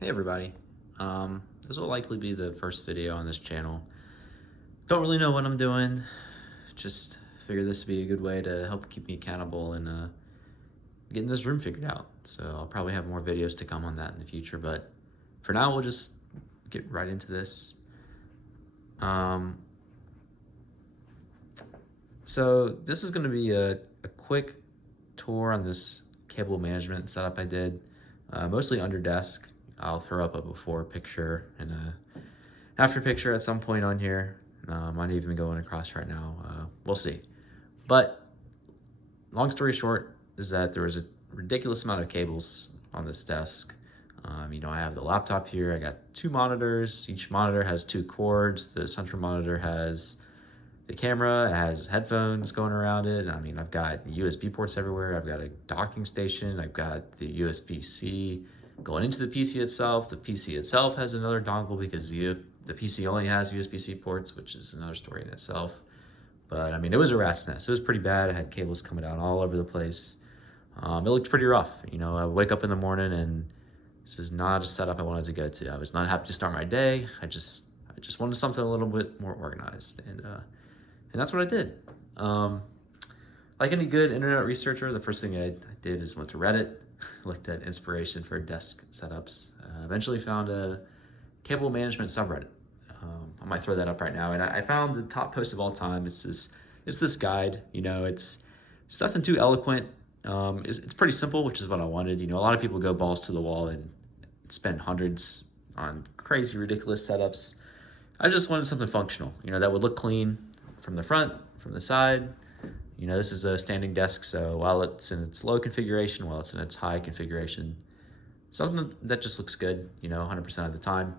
Hey everybody. This will likely be the first video on this channel. Don't really know what I'm doing. Just figured this would be a good way to help keep me accountable and getting this room figured out. So I'll probably have more videos to come on that in the future, but for now we'll just get right into this. So this is going to be a quick tour on this cable management setup I did, mostly under desk. I'll throw up a before picture and a after picture at some point on here. Might even go across right now. We'll see. But long story short is that there was a ridiculous amount of cables on this desk. I have the laptop here. I got two monitors. Each monitor has two cords. The central monitor has the camera. It has headphones going around it. I've got USB ports everywhere. I've got a docking station. I've got the USB-C going into the PC itself. The PC itself has another dongle because the PC only has USB-C ports, which is another story in itself. But it was a rat's nest. It was pretty bad. I had cables coming down all over the place. It looked pretty rough. I wake up in the morning and this is not a setup I wanted to go to. I was not happy to start my day. I just wanted something a little bit more organized, and that's what I did. Like any good internet researcher, the first thing I did is went to Reddit, looked at inspiration for desk setups. Eventually found a cable management subreddit. I might throw that up right now, and I found the top post of all time. It's this guide. It's nothing too eloquent. It's pretty simple, which is what I wanted. A lot of people go balls to the wall and spend hundreds on crazy, ridiculous setups. I just wanted something functional, that would look clean from the front, from the side. This is a standing desk, so while it's in its low configuration, while it's in its high configuration, something that just looks good, 100% of the time.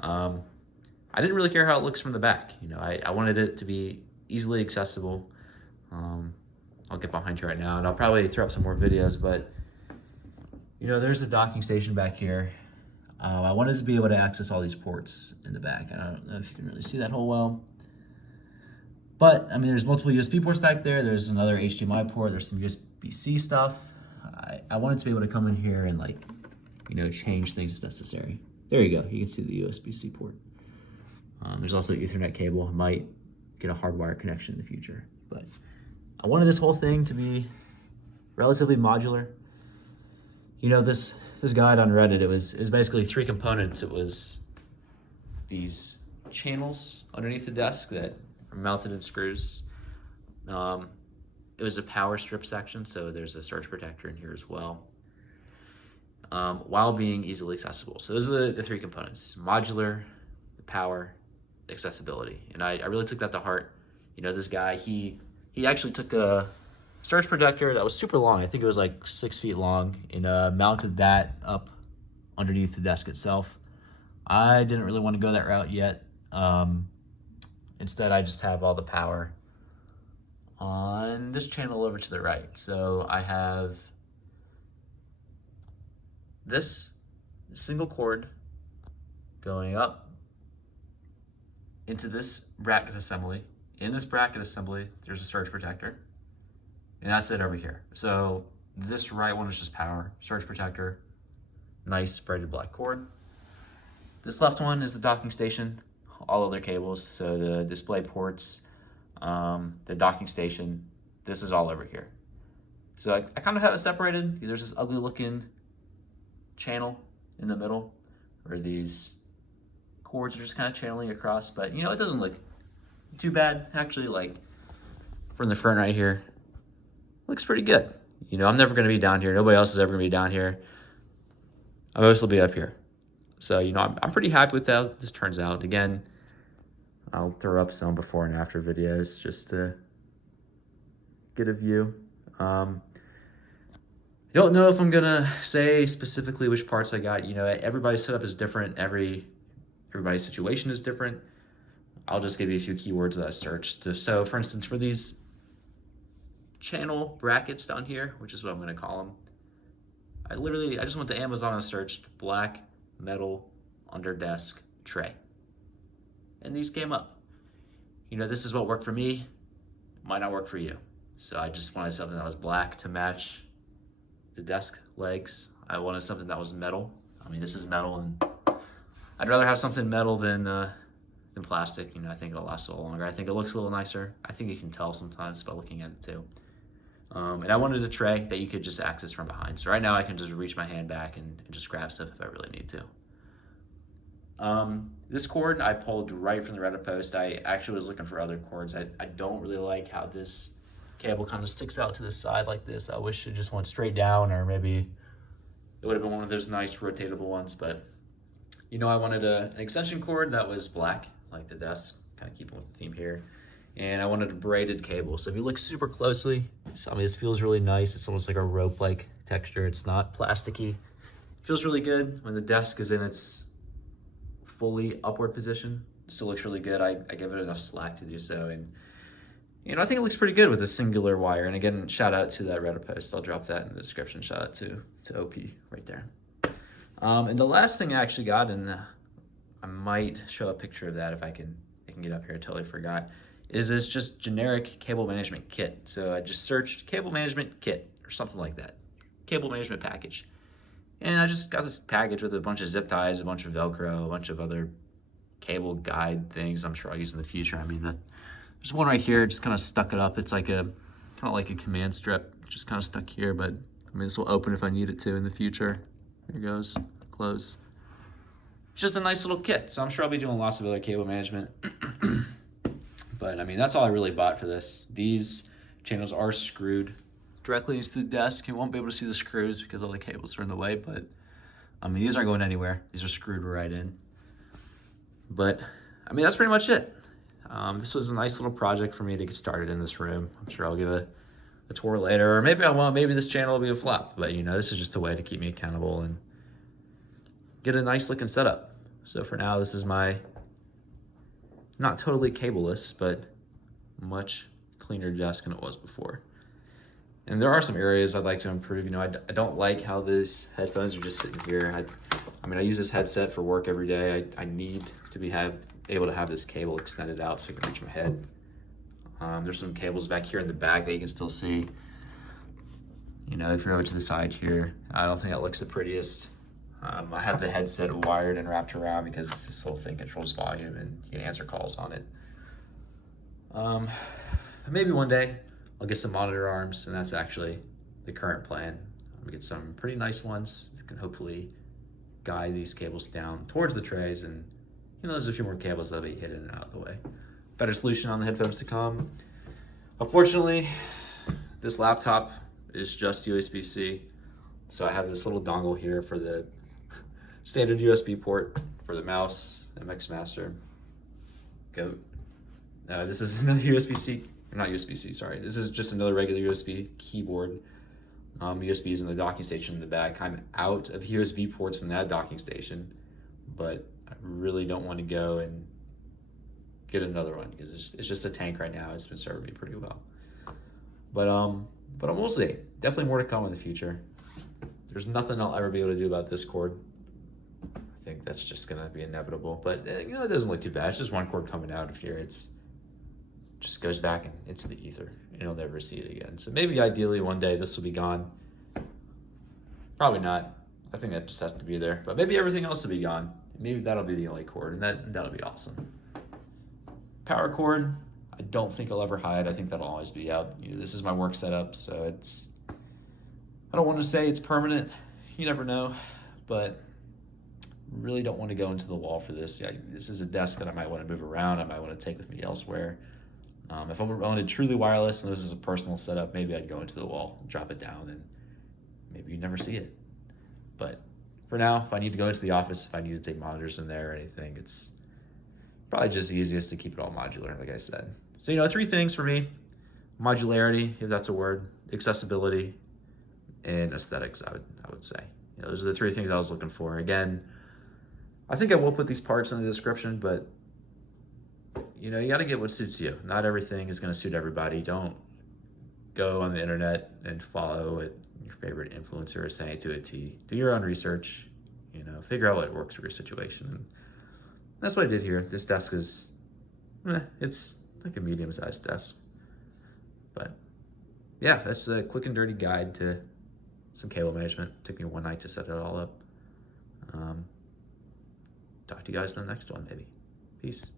I didn't really care how it looks from the back. I wanted it to be easily accessible. I'll get behind you right now, and I'll probably throw up some more videos, but there's a docking station back here. I wanted to be able to access all these ports in the back, and I don't know if you can really see that hole well. But, there's multiple USB ports back there. There's another HDMI port. There's some USB-C stuff. I wanted to be able to come in here and, change things if necessary. There you go. You can see the USB-C port. There's also an Ethernet cable. I might get a hardwire connection in the future. But I wanted this whole thing to be relatively modular. This guide on Reddit, it was basically three components. It was these channels underneath the desk that are mounted in screws. It was a power strip section, so there's a surge protector in here as well, while being easily accessible. So those are the three components: modular, the power, accessibility. And I really took that to heart. This guy, he actually took a surge protector that was super long. I think it was like 6 feet long, and mounted that up underneath the desk itself. I didn't really want to go that route yet. Instead, I just have all the power on this channel over to the right. So I have this single cord going up into this bracket assembly. In this bracket assembly, there's a surge protector, and that's it over here. So this right one is just power, surge protector, nice braided black cord. This left one is the docking station, all other cables, so the display ports, the docking station, this is all over here. So I kind of have it separated. There's this ugly looking channel in the middle where these cords are just kind of channeling across, but it doesn't look too bad. Actually, from the front right here, looks pretty good. I'm never gonna be down here. Nobody else is ever gonna be down here. I mostly be up here. So, I'm pretty happy with how this turns out. Again, I'll throw up some before and after videos just to get a view. I don't know if I'm gonna say specifically which parts I got. Everybody's setup is different. Everybody's situation is different. I'll just give you a few keywords that I searched. So, for instance, for these channel brackets down here, which is what I'm gonna call them, I just went to Amazon and searched black metal under desk tray, and these came up. This is what worked for me. Might not work for you. So I just wanted something that was black to match the desk legs. I wanted something that was metal. I mean, this is metal, and I'd rather have something metal than plastic. You know, I think it'll last a little longer. I think it looks a little nicer. I think you can tell sometimes by looking at it too. And I wanted a tray that you could just access from behind. So right now I can just reach my hand back and just grab stuff if I really need to. This cord I pulled right from the Reddit post. I actually was looking for other cords. I don't really like how this cable kind of sticks out to the side like this. I wish it just went straight down, or maybe it would have been one of those nice rotatable ones. But you know, I wanted an extension cord that was black, like the desk, kind of keeping with the theme here. And I wanted a braided cable. So if you look super closely, I mean, this feels really nice. It's almost like a rope-like texture. It's not plasticky. It feels really good when the desk is in its fully upward position. It still looks really good. I give it enough slack to do so. And you know, I think it looks pretty good with a singular wire. And again, shout out to that Reddit post. I'll drop that in the description. Shout out to OP right there. And the last thing I actually got, and I might show a picture of that if I can get up here. I totally forgot. Is this just generic cable management kit. So I just searched cable management kit or something like that. Cable management package. And I just got this package with a bunch of zip ties, a bunch of Velcro, a bunch of other cable guide things I'm sure I'll use in the future. I mean, there's one right here, just kind of stuck it up. It's like kind of like a command strip, just kind of stuck here, but I mean, this will open if I need it to in the future. Here it goes, close. Just a nice little kit. So I'm sure I'll be doing lots of other cable management. But I mean, that's all I really bought for this. These channels are screwed directly into the desk. You won't be able to see the screws because all the cables are in the way, but I mean, these aren't going anywhere. These are screwed right in. But I mean, that's pretty much it. This was a nice little project for me to get started in this room. I'm sure I'll give a tour later, or maybe I won't. Maybe this channel will be a flop, but you know, this is just a way to keep me accountable and get a nice looking setup. So for now, this is my not totally cableless, but much cleaner desk than it was before. And there are some areas I'd like to improve. You know, I don't like how these headphones are just sitting here. I mean, I use this headset for work every day. I need to be able to have this cable extended out so I can reach my head. There's some cables back here in the back that you can still see. You know, if you're over to the side here, I don't think that looks the prettiest. I have the headset wired and wrapped around because this little thing controls volume and you can answer calls on it. Maybe one day I'll get some monitor arms, and that's actually the current plan. I'm gonna get some pretty nice ones that can hopefully guide these cables down towards the trays, and you know, there's a few more cables that'll be hidden and out of the way. Better solution on the headphones to come. Unfortunately, this laptop is just USB-C, so I have this little dongle here for the standard USB port for the mouse, MX Master, GOAT. This is another USB-C, or not USB-C, sorry. This is just another regular USB keyboard. USB is in the docking station in the back. I'm out of USB ports in that docking station, but I really don't want to go and get another one because it's just a tank right now. It's been serving me pretty well. But we'll see. Definitely more to come in the future. There's nothing I'll ever be able to do about this cord. I think that's just gonna be inevitable. But you know, it doesn't look too bad. It's just one cord coming out of here. It's just goes back into the ether, and you'll never see it again. So maybe ideally one day this will be gone. Probably not. I think that just has to be there. But maybe everything else will be gone. Maybe that'll be the only cord, and that'll be awesome. Power cord, I don't think I'll ever hide. I think that'll always be out. You know, this is my work setup, so it's, I don't want to say it's permanent. You never know, but really don't want to go into the wall for this. Yeah, this is a desk that I might want to move around. I might want to take with me elsewhere. If I wanted truly wireless and this is a personal setup, maybe I'd go into the wall, drop it down, and maybe you never see it. But for now, if I need to go into the office, if I need to take monitors in there or anything, it's probably just the easiest to keep it all modular, like I said. So, you know, 3 things for me: modularity, if that's a word, accessibility, and aesthetics, I would say. You know, those are the 3 things I was looking for. Again, I think I will put these parts in the description, but you know, you got to get what suits you. Not everything is going to suit everybody. Don't go on the internet and follow what your favorite influencer is saying to a T. Do your own research, you know, figure out what works for your situation. And that's what I did here. This desk is, it's like a medium-sized desk. But yeah, that's a quick and dirty guide to some cable management. Took me one night to set it all up. talk to you guys in the next one, maybe. Peace.